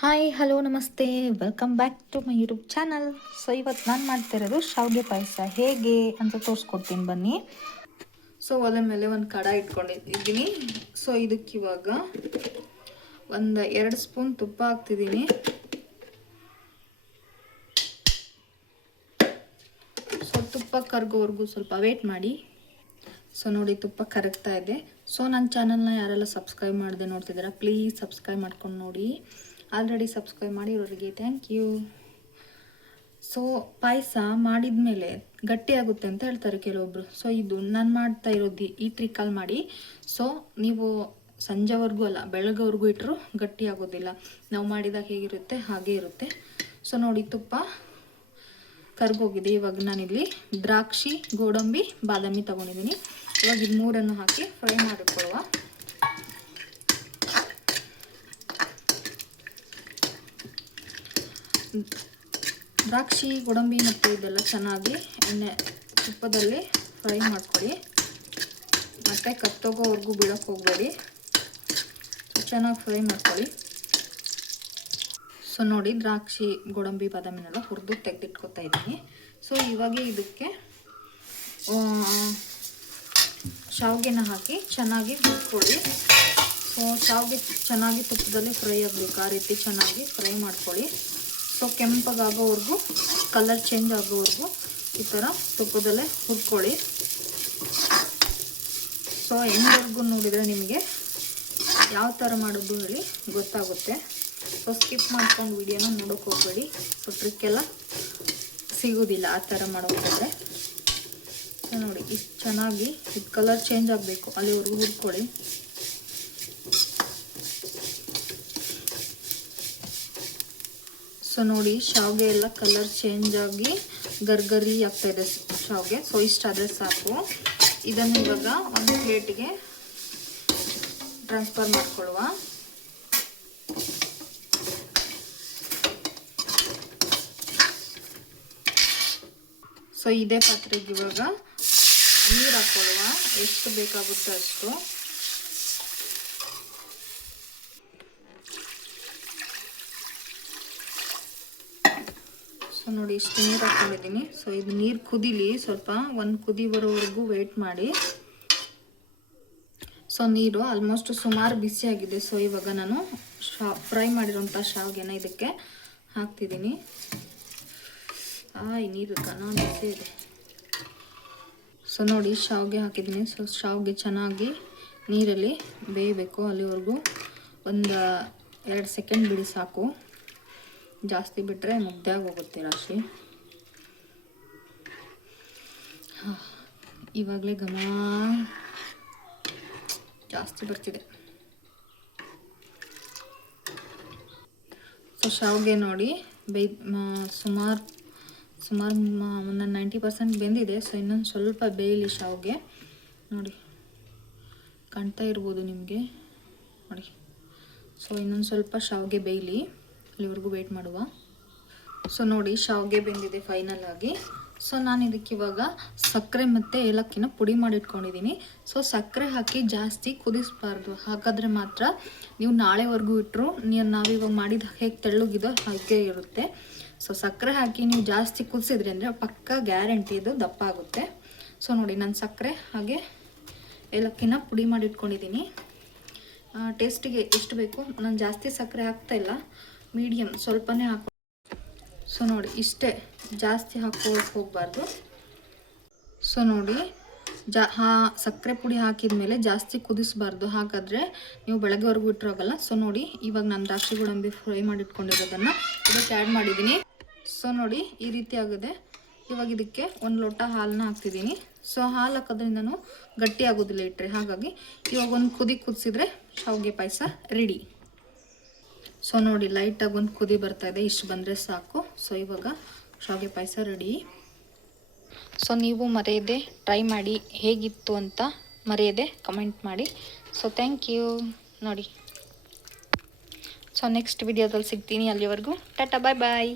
Hi hello ನಮಸ್ತೆ, welcome back to my YouTube channel. So ಇವತ್ತು ನಾನು ಮಾಡ್ತಿರೋದು ಶಾವಿಗೆ ಪಾಯಸ ಹೇಗೆ ಅಂತ ತೋರಿಸ್ಕೊಡ್ತೀನಿ ಬನ್ನಿ. ಸೊ ಒಲೆ ಮೇಲೆ ಒಂದು ಕಡಾಯಿ ಇಟ್ಕೊಂಡಿದ್ದೀನಿ. ಸೊ ಇದಕ್ಕೆ ಇವಾಗ ಒಂದು 2 ಸ್ಪೂನ್ ತುಪ್ಪ ಹಾಕ್ತಿದ್ದೀನಿ. ಸೊ ತುಪ್ಪ ಕರಗೋವರೆಗೂ ಸ್ವಲ್ಪ ವೇಟ್ ಮಾಡಿ. ಸೊ ನೋಡಿ, ತುಪ್ಪ ಕರಗ್ತಾ ಇದೆ. ಸೊ ನನ್ನ ಚಾನಲ್ನ ಯಾರೆಲ್ಲ ಸಬ್ಸ್ಕ್ರೈಬ್ ಮಾಡದೆ ನೋಡ್ತಿದ್ದೀರಾ, ಪ್ಲೀಸ್ ಸಬ್ಸ್ಕ್ರೈಬ್ ಮಾಡ್ಕೊಂಡು ನೋಡಿ. ಆಲ್ರೆಡಿ ಸಬ್ಸ್ಕ್ರೈಬ್ ಮಾಡಿರೋರಿಗೆ ಥ್ಯಾಂಕ್ ಯು. ಸೊ ಪಾಯಸ ಮಾಡಿದ ಮೇಲೆ ಗಟ್ಟಿಯಾಗುತ್ತೆ ಅಂತ ಹೇಳ್ತಾರೆ ಕೆಲವೊಬ್ರು. ಸೊ ಇದು ನಾನು ಮಾಡ್ತಾ ಇರೋದು ಈ ಟ್ರಿಕ್ಕಲ್ಲಿ ಮಾಡಿ. ಸೊ ನೀವು ಸಂಜೆವರೆಗೂ ಅಲ್ಲ, ಬೆಳಗ್ಗೆವರೆಗೂ ಇಟ್ಟರು ಗಟ್ಟಿ ಆಗೋದಿಲ್ಲ. ನಾವು ಮಾಡಿದಾಗ ಹೇಗಿರುತ್ತೆ ಹಾಗೆ ಇರುತ್ತೆ. ಸೊ ನೋಡಿ, ತುಪ್ಪ ಕರ್ಗೋಗಿದೆ. ಇವಾಗ ನಾನಿಲ್ಲಿ ದ್ರಾಕ್ಷಿ, ಗೋಡಂಬಿ, ಬಾದಾಮಿ ತೊಗೊಂಡಿದ್ದೀನಿ. ಇವಾಗ ಇದು 3 ಹಾಕಿ ಫ್ರೈ ಮಾಡಿಕೊಳ್ಳುವ. ದ್ರಾಕ್ಷಿ, ಗೋಡಂಬಿ ಮತ್ತು ಇದೆಲ್ಲ ಚೆನ್ನಾಗಿ ತುಪ್ಪದಲ್ಲಿ ಫ್ರೈ ಮಾಡ್ಕೊಳ್ಳಿ. ಮತ್ತು ಕತ್ತೋಗೋವರೆಗೂ ಬಿಡೋಕ್ಕೆ ಹೋಗಬೇಡಿ, ಚೆನ್ನಾಗಿ ಫ್ರೈ ಮಾಡ್ಕೊಳ್ಳಿ. ಸೊ ನೋಡಿ, ದ್ರಾಕ್ಷಿ, ಗೋಡಂಬಿ, ಬಾದಾಮಿನೆಲ್ಲ ಹುರಿದು ತೆಗೆದಿಟ್ಕೊತಾ ಇದ್ದೀನಿ. ಸೊ ಇವಾಗ ಇದಕ್ಕೆ ಶಾವಿಗೆನ ಹಾಕಿ ಚೆನ್ನಾಗಿ ಹುರ್ಕೊಳ್ಳಿ. ಸೊ ಶಾವಿಗೆ ಚೆನ್ನಾಗಿ ತುಪ್ಪದಲ್ಲಿ ಫ್ರೈ ಆಗಬೇಕು, ಆ ರೀತಿ ಚೆನ್ನಾಗಿ ಫ್ರೈ ಮಾಡ್ಕೊಳ್ಳಿ. ಸೊ ಕೆಂಪಗಾಗೋವರೆಗೂ, ಕಲರ್ ಚೇಂಜ್ ಆಗೋವರೆಗೂ ಈ ಥರ ತುಪ್ಪದಲ್ಲೇ ಹುರ್ಕೊಳ್ಳಿ. ಸೊ ಎಂಡ್ವರೆಗೂ ನೋಡಿದರೆ ನಿಮಗೆ ಯಾವ ಥರ ಮಾಡೋದು ಹೇಳಿ ಗೊತ್ತಾಗುತ್ತೆ. ಸೊ ಸ್ಕಿಪ್ ಮಾಡ್ಕೊಂಡು ವಿಡಿಯೋನ ನೋಡೋಕೆ ಹೋಗಬೇಡಿ. ಸೊ ಟ್ರಿಕ್ಕೆಲ್ಲ ಸಿಗೋದಿಲ್ಲ ಆ ಥರ ಮಾಡೋಕ್ಕೋದ್ರೆ. ಸೊ ನೋಡಿ, ಇಷ್ಟು ಚೆನ್ನಾಗಿ ಇದು ಕಲರ್ ಚೇಂಜ್ ಆಗಬೇಕು, ಅಲ್ಲಿವರೆಗೂ ಹುರ್ಕೊಳ್ಳಿ. ಸೊ ನೋಡಿ, ಶಾವಿಗೆ ಎಲ್ಲ ಕಲರ್ ಚೇಂಜ್ ಆಗಿ ಗರ್ಗರಿ ಆಗ್ತಾಯಿದೆ ಶಾವಿಗೆ. ಸೊ ಇಷ್ಟಾದರೆ ಸಾಕು. ಇದನ್ನು ಇವಾಗ ಒಂದು ಪ್ಲೇಟಿಗೆ ಟ್ರಾನ್ಸ್ಫರ್ ಮಾಡ್ಕೊಳ್ಳುವ. ಸೊ ಇದೇ ಪಾತ್ರೆಗೆ ಇವಾಗ ನೀರು ಹಾಕ್ಕೊಳ್ಳುವ, ಎಷ್ಟು ಬೇಕಾಗುತ್ತೆ ಅಷ್ಟು. ಸೊ ನೋಡಿ, ಇಷ್ಟು ನೀರು ಹಾಕ್ಕೊಂಡಿದ್ದೀನಿ. ಸೊ ಇದು ನೀರು ಕುದೀಲಿ, ಸ್ವಲ್ಪ ಒಂದು ಕುದಿ ಬರೋವರೆಗೂ ವೆಯ್ಟ್ ಮಾಡಿ. ಸೊ ನೀರು ಆಲ್ಮೋಸ್ಟ್ ಸುಮಾರು ಬಿಸಿಯಾಗಿದೆ. ಸೊ ಇವಾಗ ನಾನು ಫ್ರೈ ಮಾಡಿರೋಂಥ ಶಾವಿಗೆನ ಇದಕ್ಕೆ ಹಾಕ್ತಿದ್ದೀನಿ. ಈ ನೀರು ಬಿಸಿ ಇದೆ. ಸೊ ನೋಡಿ, ಶಾವಿಗೆ ಹಾಕಿದ್ದೀನಿ. ಸೊ ಶಾವಿಗೆ ಚೆನ್ನಾಗಿ ನೀರಲ್ಲಿ ಬೇಯಬೇಕು, ಅಲ್ಲಿವರೆಗೂ ಒಂದು 2 ಸೆಕೆಂಡ್ ಬಿಡಿ ಸಾಕು. ಜಾಸ್ತಿ ಬಿಟ್ಟರೆ ಮುದ್ದೆ ಆಗೋಗುತ್ತೆ ರಾಶಿ. ಇವಾಗಲೇ ಘಮ ಜಾಸ್ತಿ ಬರ್ತಿದೆ. ಸೊ ಶಾವಿಗೆ ನೋಡಿ ಸುಮಾರು ಒಂದು 90% ಬೆಂದಿದೆ. ಸೊ ಇನ್ನೊಂದು ಸ್ವಲ್ಪ ಬೇಯಲಿ ಶಾವಿಗೆ. ನೋಡಿ, ಕಾಣ್ತಾ ಇರ್ಬೋದು ನಿಮಗೆ, ನೋಡಿ. ಸೊ ಇನ್ನೊಂದು ಸ್ವಲ್ಪ ಶಾವಿಗೆ ಬೇಯಲಿ, ಅಲ್ಲಿವರೆಗೂ ವೆಯ್ಟ್ ಮಾಡುವ. ಸೊ ನೋಡಿ, ಶಾವಿಗೆ ಬೆಂದಿದೆ ಫೈನಲ್ ಆಗಿ. ಸೊ ನಾನು ಇದಕ್ಕೆ ಇವಾಗ ಸಕ್ಕರೆ ಮತ್ತು ಏಲಕ್ಕಿನ ಪುಡಿ ಮಾಡಿ ಇಟ್ಕೊಂಡಿದ್ದೀನಿ. ಸೊ ಸಕ್ಕರೆ ಹಾಕಿ ಜಾಸ್ತಿ ಕುದಿಸಬಾರ್ದು, ಹಾಗಾದರೆ ಮಾತ್ರ ನೀವು ನಾಳೆವರೆಗೂ ಇಟ್ಟರು ನಾವಿವಾಗ ಮಾಡಿದ ಹೇಗೆ ತೆಳ್ಳಗಿದೋ ಹಾಗೆ ಇರುತ್ತೆ. ಸೊ ಸಕ್ಕರೆ ಹಾಕಿ ನೀವು ಜಾಸ್ತಿ ಕುದಿಸಿದ್ರಿ ಅಂದರೆ ಪಕ್ಕ ಗ್ಯಾರಂಟಿ ಇದು ದಪ್ಪ ಆಗುತ್ತೆ. ಸೊ ನೋಡಿ, ನಾನು ಸಕ್ಕರೆ ಹಾಗೆ ಏಲಕ್ಕಿನ ಪುಡಿ ಮಾಡಿ ಇಟ್ಕೊಂಡಿದ್ದೀನಿ. ಟೇಸ್ಟಿಗೆ ಎಷ್ಟು ಬೇಕು, ನಾನು ಜಾಸ್ತಿ ಸಕ್ಕರೆ ಹಾಕ್ತಾಯಿಲ್ಲ, ಮೀಡಿಯಮ್ ಸ್ವಲ್ಪನೇ ಹಾಕೋ. ಸೊ ನೋಡಿ, ಇಷ್ಟೇ, ಜಾಸ್ತಿ ಹಾಕೋಕ್ಕೆ ಹೋಗಬಾರ್ದು. ಸೊ ನೋಡಿ, ಸಕ್ಕರೆ ಪುಡಿ ಹಾಕಿದ ಮೇಲೆ ಜಾಸ್ತಿ ಕುದಿಸಬಾರ್ದು, ಹಾಗಾದರೆ ನೀವು ಬೆಳಗ್ಗೆವರೆಗೂ ಇಟ್ಟರಾಗಲ್ಲ. ಸೊ ನೋಡಿ, ಇವಾಗ ನಾನು ದ್ರಾಕ್ಷಿ, ಗೋಡಂಬಿ ಫ್ರೈ ಮಾಡಿಟ್ಕೊಂಡಿರೋದನ್ನು ಇದಕ್ಕೆ ಆ್ಯಡ್ ಮಾಡಿದ್ದೀನಿ. ಸೊ ನೋಡಿ, ಈ ರೀತಿ ಆಗಿದೆ. ಇವಾಗ ಇದಕ್ಕೆ 1 ಲೋಟ ಹಾಲನ್ನ ಹಾಕ್ತಿದ್ದೀನಿ. ಸೊ ಹಾಲು ಹಾಕೋದ್ರಿಂದನೂ ಗಟ್ಟಿ ಆಗೋದಿಲ್ಲ ಇಟ್ಟರೆ, ಹಾಗಾಗಿ ಇವಾಗ ಒಂದು ಕುದಿಸಿದ್ರೆ ಶಾವಿಗೆ ಪಾಯಸ ರೆಡಿ. ಸೊ ನೋಡಿ, ಲೈಟಾಗಿ ಒಂದು ಕುದಿ ಬರ್ತಾಯಿದೆ, ಇಷ್ಟು ಬಂದರೆ ಸಾಕು. ಸೊ ಇವಾಗ ಶಾವಿಗೆ ಪಾಯಸ ರೆಡಿ. ಸೊ ನೀವು ಮರೆಯದೆ ಟ್ರೈ ಮಾಡಿ, ಹೇಗಿತ್ತು ಅಂತ ಮರೆಯದೆ ಕಮೆಂಟ್ ಮಾಡಿ. So thank you. ನೋಡಿ, ಸೊ ನೆಕ್ಸ್ಟ್ ವಿಡಿಯೋದಲ್ಲಿ ಸಿಗ್ತೀನಿ. ಅಲ್ಲಿವರೆಗೂ ಟಾಟಾ, ಬಾಯ್ ಬಾಯ್.